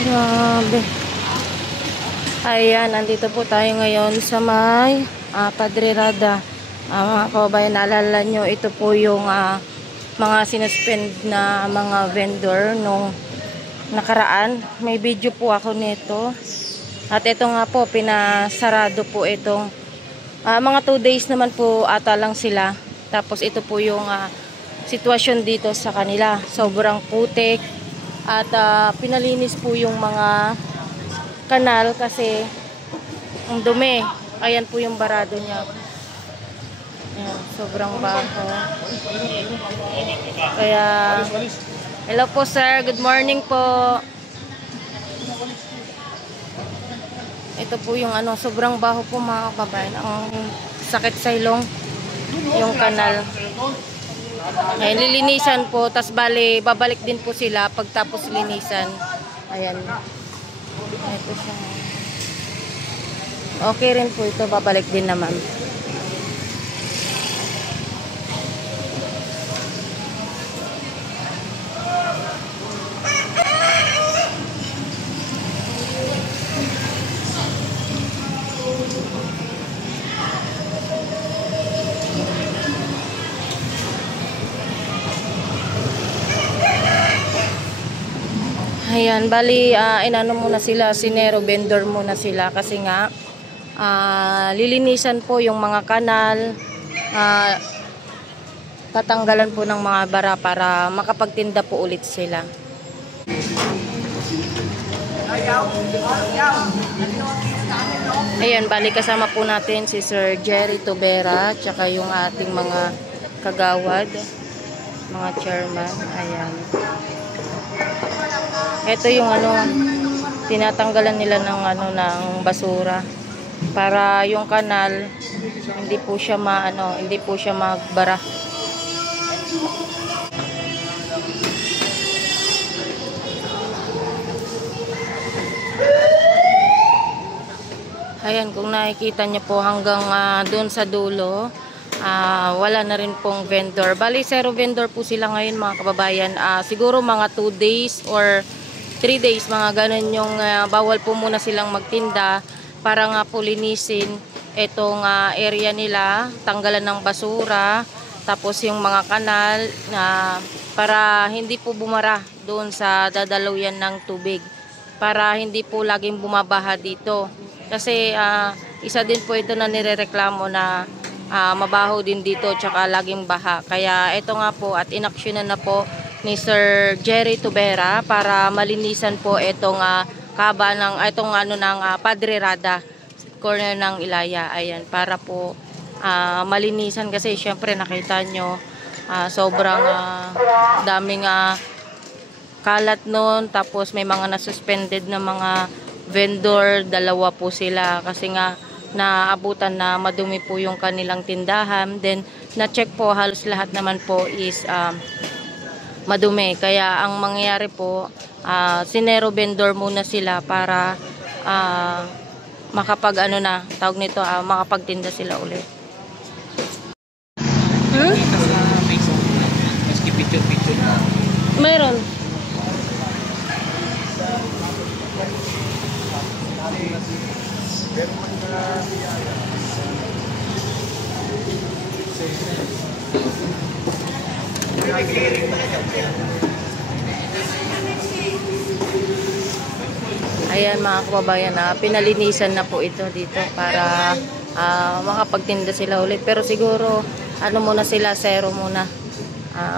Grabe. Ayan, nandito po tayo ngayon sa may Padre Rada. Mga kababayan, naalala nyo, ito po yung mga sinuspend na mga vendor nung nakaraan. May video po ako nito. At ito nga po, pinasarado po itong mga 2 days naman po ata lang sila. Tapos ito po yung sitwasyon dito sa kanila. Sobrang putik. At pinalinis po yung mga kanal kasi ang dumi. Ayan po yung barado niya. Ayan, sobrang baho. Kaya, hello po sir, good morning po. Ito po yung sobrang baho po mga kababayan. Ang sakit sa ilong, yung kanal. Ayan, lilinisan po, tas bali, babalik din po sila pagtapos linisan. Ayan. Ito siya. Okay rin po ito, babalik din naman. Ayan, bali, inano muna sila, sinero vendor muna sila kasi nga lilinisan po yung mga kanal, tatanggalan po ng mga bara para makapagtinda po ulit sila. Ayan, bali kasama po natin si Sir Jerry Tubera, tsaka yung ating mga kagawad, mga chairman. Ayan. Ito yung tinatanggalan nila ng ng basura para yung kanal hindi po siya hindi po siya magbara. Ayan, kung nakikita niyo po hanggang doon sa dulo, wala na rin pong vendor. Bali, 0 vendor po sila ngayon mga kababayan. Siguro mga 2 days or 3 days, mga ganun yung bawal po muna silang magtinda para nga po linisin itong area nila, tanggalan ng basura, tapos yung mga kanal para hindi po bumara doon sa dadaluyan ng tubig, para hindi po laging bumabaha dito. Kasi isa din po ito na nirereklamo na mabaho din dito tsaka laging baha. Kaya ito nga po at inaksyonan na po ni Sir Jerry Tubera para malinisan po itong kaba ng Padre Rada, corner ng Ilaya. Ayan, para po malinisan kasi syempre nakita nyo sobrang daming kalat nun. Tapos may mga nasuspended na mga vendor, 2 po sila kasi nga naabutan na madumi po yung kanilang tindahan. Then na-check po halos lahat naman po is madumi. Kaya ang mangyayari po, sinero vendor muna sila para makapag makapagtinda sila ulit. Meron. Ayan mga kababayan, pinalinisan na po ito dito para makapagtinda sila ulit. Pero siguro muna sila, 0 muna,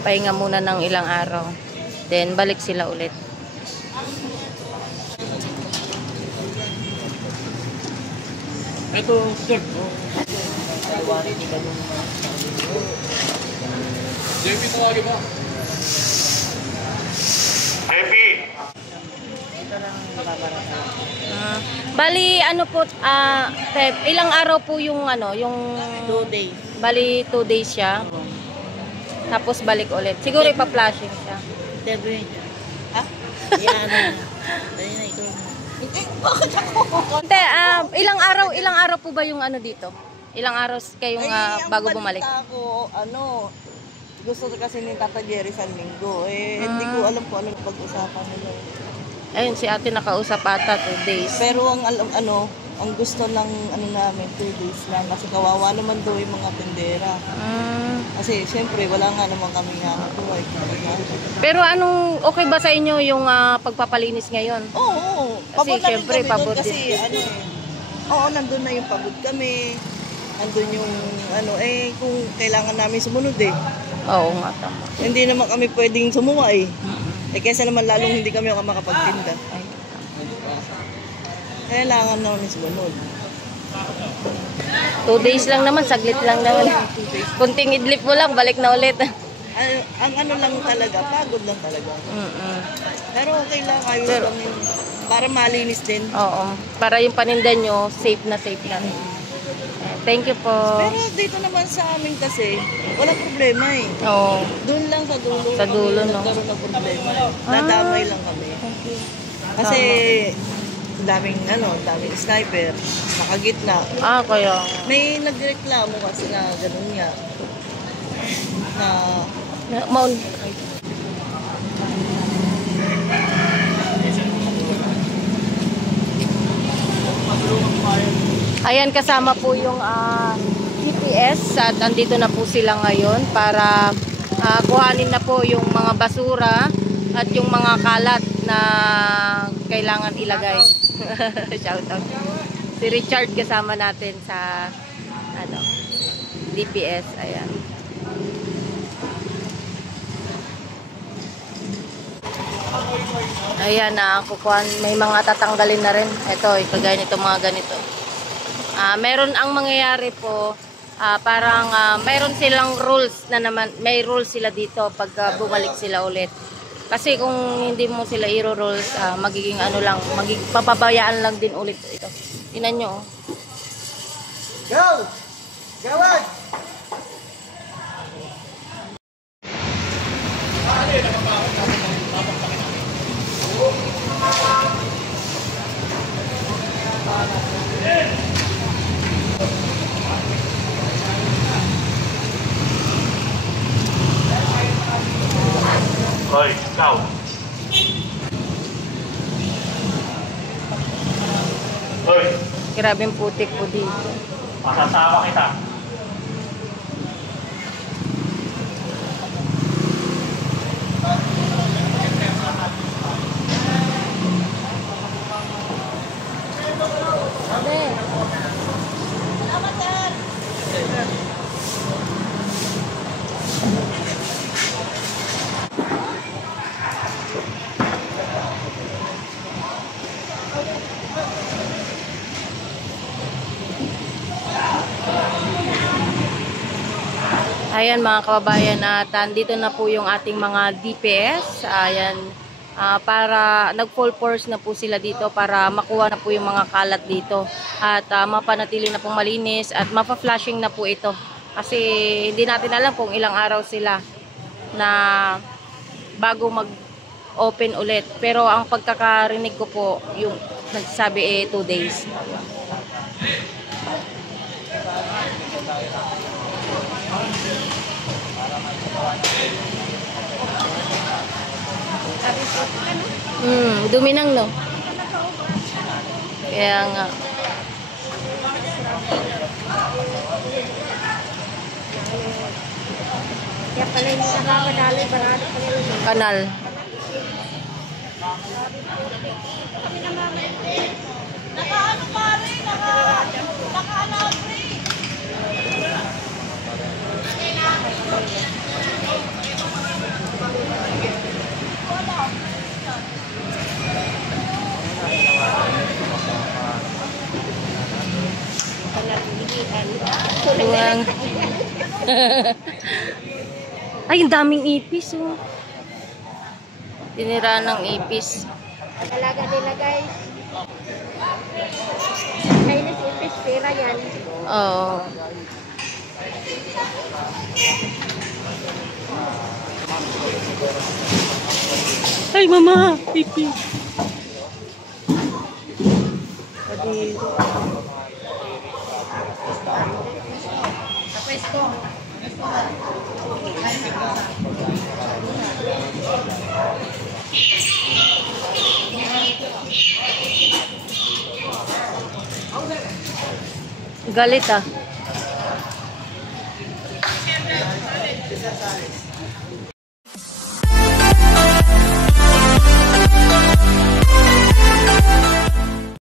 pahinga muna ng ilang araw, then balik sila ulit. Ito, sir. JP, tawagin mo. JP! Bali, po, ilang araw po yung yung 2 days. Bali, 2 days siya. Tapos balik ulit. Siguro ipa-flashing siya. Debe. Ha? Yan. Dali na ito. Bakit ako? Hindi, ilang araw po ba yung dito? Ilang araw kayong bago bumalik? Ako, gusto kasi ni Tata Jerry San Linggo. Hindi ko alam kung ano yung pag-usapan nila. Ayun, si ate nakausap ata 2 days. Pero ang gusto lang namin 2 days lang kasi kawawa naman daw yung mga tindera. Kasi syempre wala nga naman kami nga buhay. Pero okay ba sa inyo yung pagpapalinis ngayon? Oo. Kasi Pagod na rin syempre, kami doon pagod kasi din. oo, nandun na yung pagod kami. Nandun yung kung kailangan namin sumunod Oo nga, tama. Hindi naman kami pwedeng sumuwa kaysa naman lalong hindi kami makapagtinda. Ay, Kailangan namin sumunod. 2 days lang naman, saglit lang naman. Kunting idlip mo lang, balik na ulit. Ang lang talaga, pagod lang talaga. Pero okay lang, ayos lang yun. Para malinis din. Oo, para yung paninda nyo, safe na safe lang. Thank you po. Pero dito naman sa amin kasi, wala problema Oo. Doon lang sa dulo. Sa dulo, kami no? nagkaroon ng problema Nadamay lang kami. Kasi, daming sniper, nakagitna. Kaya. May nagreklamo kasi na ganun nga. Maun. Ayan, kasama po yung GPS at andito na po sila ngayon para kuhanin na po yung mga basura at yung mga kalat na kailangan ilagay. Shout out. Si Richard kasama natin sa DPS. Ayan. Ayan kukuhan. May mga tatanggalin na rin. Ito, kagaya nito mga ganito. Meron ang mangyayari po, parang meron silang rules na naman. May rules sila dito pag bumalik sila ulit. Kasi kung hindi mo sila i-rules, magiging papabayaan lang din ulit ito. Tingnan nyo. Go! Gawad! Hoy, ikaw. Hoy, Grabe yung putik po dito. masasama kita. Ayan mga kababayan, at andito na po yung ating mga DPS. Ayan, para nag-full force na po sila dito para makuha na po yung mga kalat dito. At mapanatili na pong malinis at mapa-flashing na po ito. Kasi hindi natin alam kung ilang araw sila na bago mag-open ulit. Pero ang pagkakarinig ko po, yung nagsasabi 2 days. Dumi nang no. Kaya nga. Kaya pala yung nakakadali, barado pa rin. Kanal. Nakaano pa rin, nakaano rin. Tuwang. Ay, ang daming ipis oh. Tinira ng ipis. Talaga nila guys. Kainis ipis, pera yan. Oo. Ay, mama, ipis. Pwede. Galit ah.